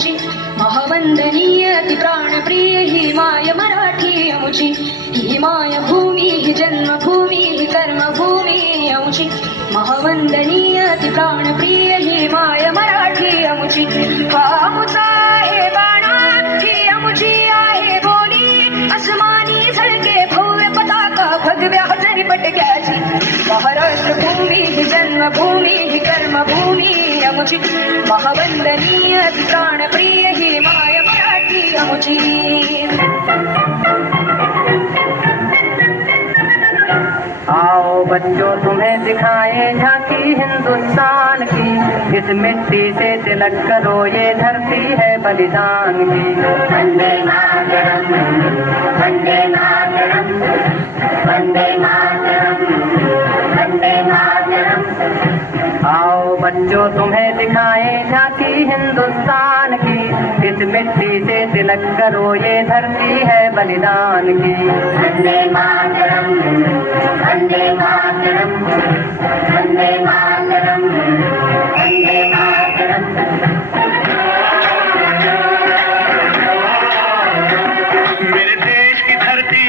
अमुची महावंदनीय अति प्राणप्रिय ही my Marathi अमुची he my भूमी ही जन्मभूमी ही कर्मभूमी अमुची महावंदनीय अति प्राणप्रिय ही माय मराठी अमुची हा अमुचा आहे बाणा ही अमुची आहे बोली आसमानी झळके भव्य पताका भगव्या हजारी पटक्याची महाराष्ट्र भूमी ही जन्मभूमी ही कर्मभूमी अमुची महावंदनीय अति प्राणप्रिय ही माय मराठी अमुची आओ बच्चों तुम्हें दिखाएं झांकी हिंदुस्तान की इस मिट्टी से तिलक करो ये धरती है बलिदान की वंदे मातरम वंदे मातरम वंदे मातरम वंदे मातरम। आओ बच्चों तुम्हें दिखाएं झांकी हिंदुस्तान की इस मिट्टी से तिलक करो ये धरती है बलिदान की वंदे मातरम वंदे मातरम वंदे मातरम वंदे मातरम। मेरे देश की धरती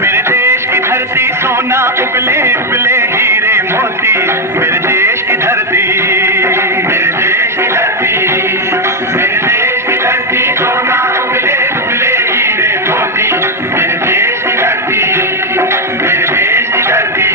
मेरे देश की धरती सोना उगले उगले हीरे मोती मेरे देश की धरती मेरे देश की धरती मेरे देश की धरती सोना उगले उगले हीरे मोती मेरे देश की धरती मेरे देश की धरती।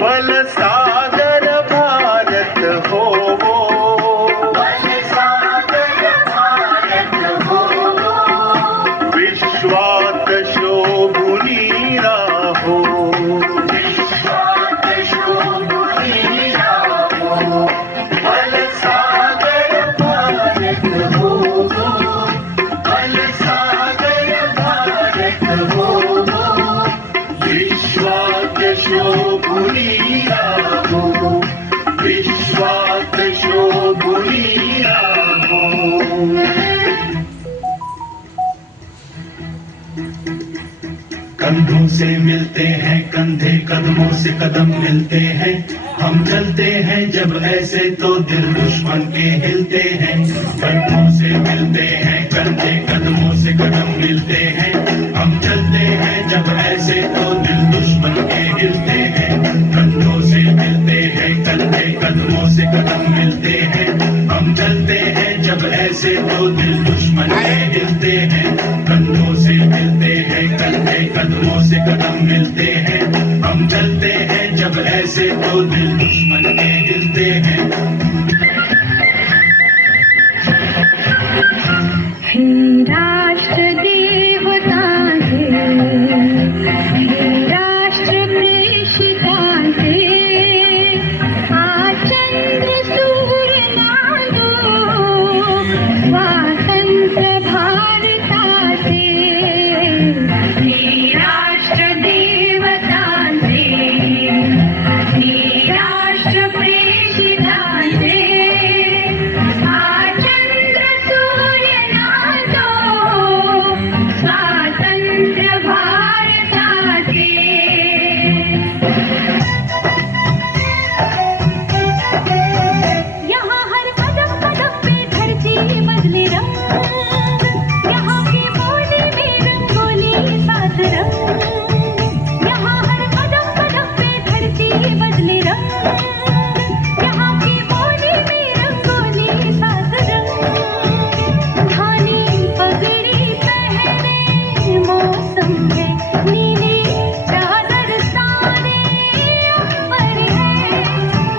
बल सागर भारत हो वो बल सागर भारत हो वो विश्वात शोभुनी राहो विश्वात शोभुनी राहो बल सागर भारत हो वो बल सागर भारत हो वो विश्वात शोभुनी राहो विश्वात शोभुनी राहो। कंधों से मिलते हैं कंधे कदमों से कदम मिलते हैं हम चलते हैं जब ऐसे तो दिल दुश्मन के हिलते हैं कंधों से मिलते हैं कंधे कदमों से कदम मिलते हैं हम चलते हैं जब ऐसे तो दिल दुश्मन के हिलते हैं कंधों से मिलते हैं कंधे कदमों से कदम मिलते हैं हम चलते हैं जब ऐसे तो दिल दुश्मन के हिलते हैं कंधों से मिलते हैं कंधे कदमों से कदम मिलते हैं हम चलते हैं जब ऐसे तो दिल दुश्मन के हिलते हैं। हे राष्ट्र देवता हे राष्ट्र प्रेषिता हे चंद्र सूर्य नादो स्वातंत्र भारता से हे राष्ट्र देवता से हे राष्ट्र प्रेषिता से चंद्र सूर्य नादो स्वातंत्र भारता से। यहाँ हर कदम कदम पे धरती बदले रंग यहाँ की बोली में रंगोली साथ रंग यहाँ हर कदम कदम पे धरती बदले रंग यहाँ की बोली में रंगोली साथ रंग धानी पगड़ी पहने मौसम है नीली चादर सारे अंबर है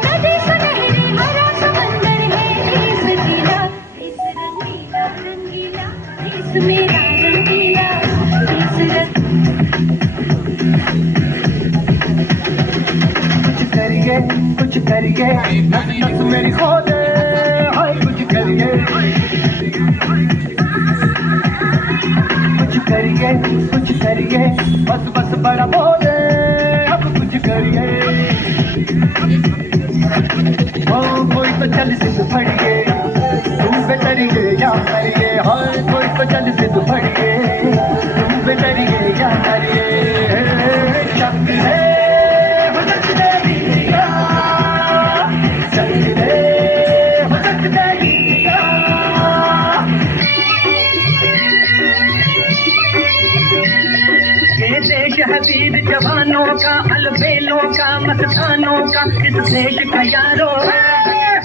नदी सुनहरी हरा समंदर है देश गीला देश रंगीला रंगीला देश मेरा रंगीला देश कुछ करिए नस नस मेरी खोदे हाय कुछ करिए कुछ करिए बस बस बड़ा बोले अब कुछ करिए, कोई तो चल सिद्ध फड़िए, तुम पे डरिए या करिए, हर कोई तो चल सिद्ध फड़िए, तुम पे डरिए या करिए। शक्ति है भजत देवी का, शक्ति है भजत देवी का। ये देश है वीर जवानों का, अलबेलों का, मस्तानों का, इस देश का यारो,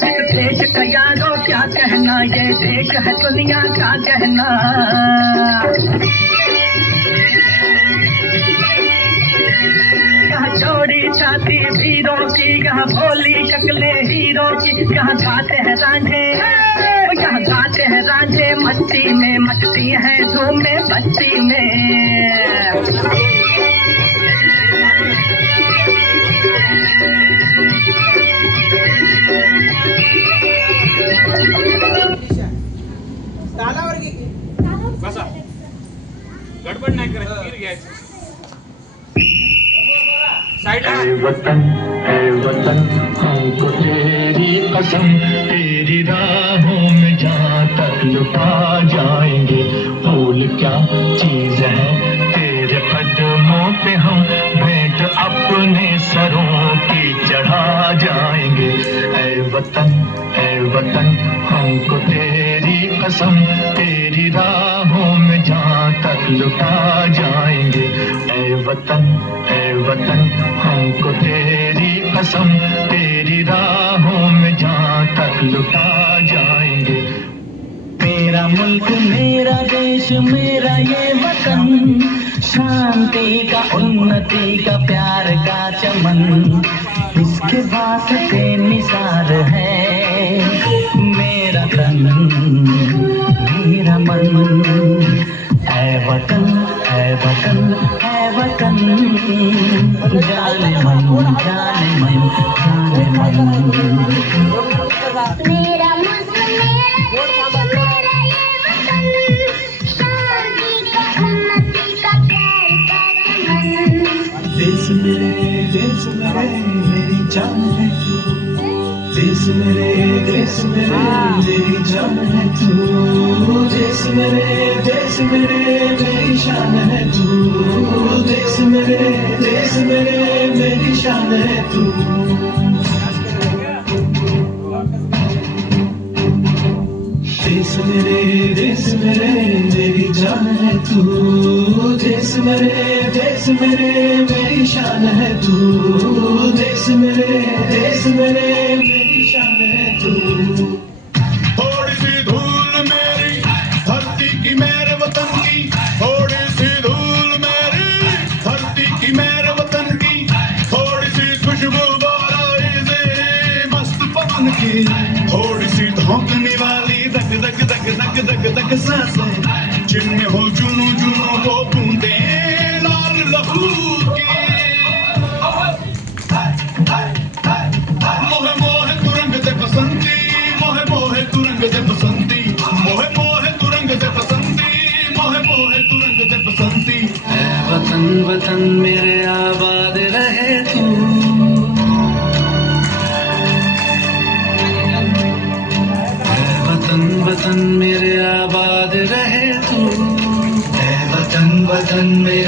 इस देश का यारो क्या कहना, ये देश है दुनिया का कहना। यहाँ चौड़ी छाती वीरों की, यहाँ भोली शक्लें हीरों की, यहाँ गाते हैं रांझे, यहाँ गाते हैं रांझे, मस्ती में मचती हैं धूमें बस्ती में। गडबड नाही करायची, गिर घ्यायची साइड। ऐ वतन हमको तेरी कसम, तेरी राहों में जहाँ तक लुटा जाएंगे। फूल क्या चीज है तेरे कदमों पे, हम भेंट अपने सरों की चढ़ा जाएंगे। ऐ वतन हमको तेरी कसम, तेरी राहों में जहाँ तक लुटा जाएंगे। ऐ वतन हमको तेरी कसम, तेरी राहों में जहाँ तक लुटा जाएंगे। मेरा मुल्क मेरा देश मेरा ये वतन, शांति का उन्नति का प्यार का चमन, इसके वास्ते निसार है मेरा तन मेरा मन। ऐ वतन ऐ वतन ऐ वतन, जाने मन जाने मन जाने मन। मेरा मुल्क मेरा ये वतन, शांति का उन्नति का प्यार का चमन। देश मेरे मेरी जान है तू, देश मेरे मेरी जान है तू, देश मेरे मेरी शान है तू, देश मेरे मेरी शान है तू। देश मेरे मेरी जान है तू, देश मेरे मेरी शान है तू, देश मेरे मेरी शान है तू। थोड़ी सी धूल मेरी धरती की मेरे वतन की, थोड़ी सी धूल मेरी धरती की मेरे वतन की, थोड़ी सी खुशबू बारिश मस्त पवन की, थोड़ी सी धोंकने वाली दग दग दग दग दग दग सांसें, जिनमें हो जुनू जुनू वो बूंदे लाल लहू की। मोहे मोहे तुरंग दे बसंती, मोहे मोहे तुरंग दे बसंती, मोहे मोहे तुरंग दे बसंती, मोहे मोहे तुरंग दे बसंती। ऐ वतन वतन मेरे आबाद रहे तू, वतन मेरे आबाद रहे तू। ऐ वतन मेरे